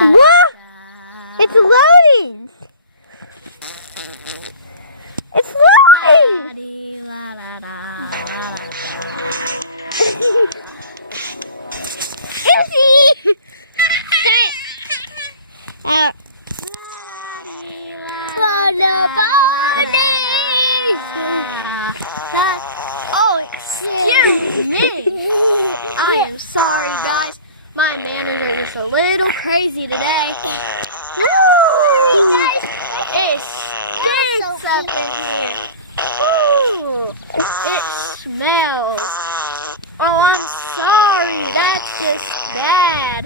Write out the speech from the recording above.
What? It's loading. It's loading. Izzy! Oh, excuse me. I am sorry, guys. My manager is a little crazy today. It stinks up in here. Ooh, it smells. Oh, I'm sorry. That's just bad.